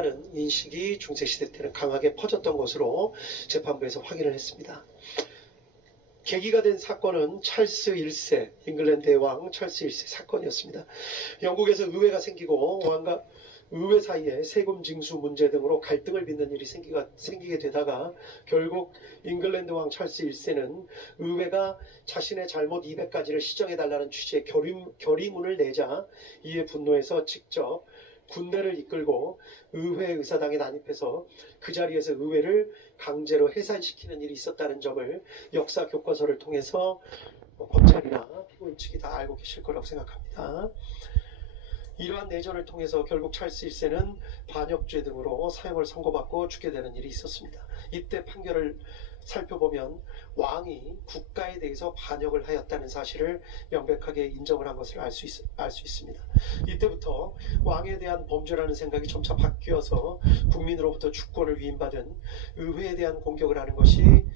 있다는 인식이 중세시대 때는 강하게 퍼졌던 것으로 재판부에서 확인을 했습니다. 계기가 된 사건은 찰스 1세, 잉글랜드의 왕 찰스 1세 사건이었습니다. 영국에서 의회가 생기고 왕과 의회 사이에 세금 징수 문제 등으로 갈등을 빚는 일이 생기게 되다가 결국 잉글랜드 왕 찰스 1세는 의회가 자신의 잘못 200가지를 시정해달라는 취지의 결의문을 내자 이에 분노해서 직접 군대를 이끌고 의회 의사당에 난입해서 그 자리에서 의회를 강제로 해산시키는 일이 있었다는 점을 역사 교과서를 통해서 검찰이나 피고인 측이 다 알고 계실 거라고 생각합니다. 이러한 내전을 통해서 결국 찰스 1세는 반역죄 등으로 사형을 선고받고 죽게 되는 일이 있었습니다. 이때 판결을 살펴보면 왕이 국가에 대해서 반역을 하였다는 사실을 명백하게 인정을 한 것을 알 수 있습니다. 이때부터 왕에 대한 범죄라는 생각이 점차 바뀌어서 국민으로부터 주권을 위임받은 의회에 대한 공격을 하는 것은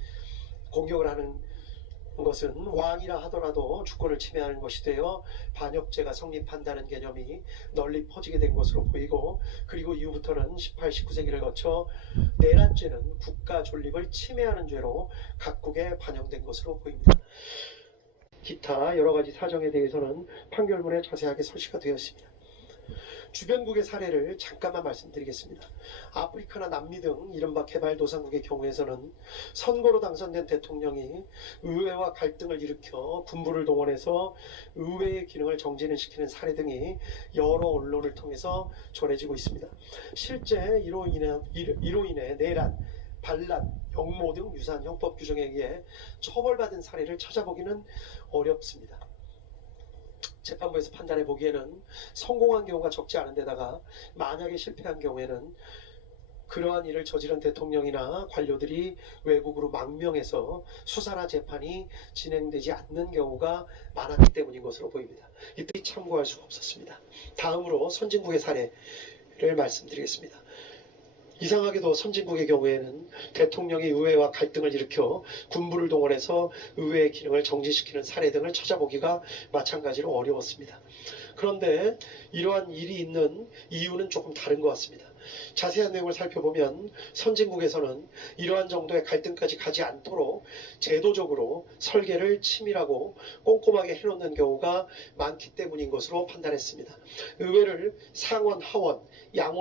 왕이라 하더라도 주권을 침해하는 것이 되어 반역죄가 성립한다는 개념이 널리 퍼지게 된 것으로 보이고, 그리고 이후부터는 18, 19세기를 거쳐 내란죄는 국가 존립을 침해하는 죄로 각국에 반영된 것으로 보입니다. 기타 여러 가지 사정에 대해서는 판결문에 자세하게 설치가 되어 있습니다. 주변국의 사례를 잠깐만 말씀드리겠습니다. 아프리카나 남미 등 이른바 개발도상국의 경우에서는 선거로 당선된 대통령이 의회와 갈등을 일으켜 군부를 동원해서 의회의 기능을 정지는 시키는 사례 등이 여러 언론을 통해서 전해지고 있습니다. 실제 이로 인해 내란, 반란, 역모 등 유사한 형법 규정에 의해 처벌받은 사례를 찾아보기는 어렵습니다. 재판부에서 판단해 보기에는 성공한 경우가 적지 않은 데다가 만약에 실패한 경우에는 그러한 일을 저지른 대통령이나 관료들이 외국으로 망명해서 수사나 재판이 진행되지 않는 경우가 많았기 때문인 것으로 보입니다. 이때 참고할 수가 없었습니다. 다음으로 선진국의 사례를 말씀드리겠습니다. 이상하게도 선진국의 경우에는 대통령이 의회와 갈등을 일으켜 군부를 동원해서 의회의 기능을 정지시키는 사례 등을 찾아보기가 마찬가지로 어려웠습니다. 그런데 이러한 일이 있는 이유는 조금 다른 것 같습니다. 자세한 내용을 살펴보면 선진국에서는 이러한 정도의 갈등까지 가지 않도록 제도적으로 설계를 치밀하고 꼼꼼하게 해놓는 경우가 많기 때문인 것으로 판단했습니다. 의회를 상원, 하원, 양원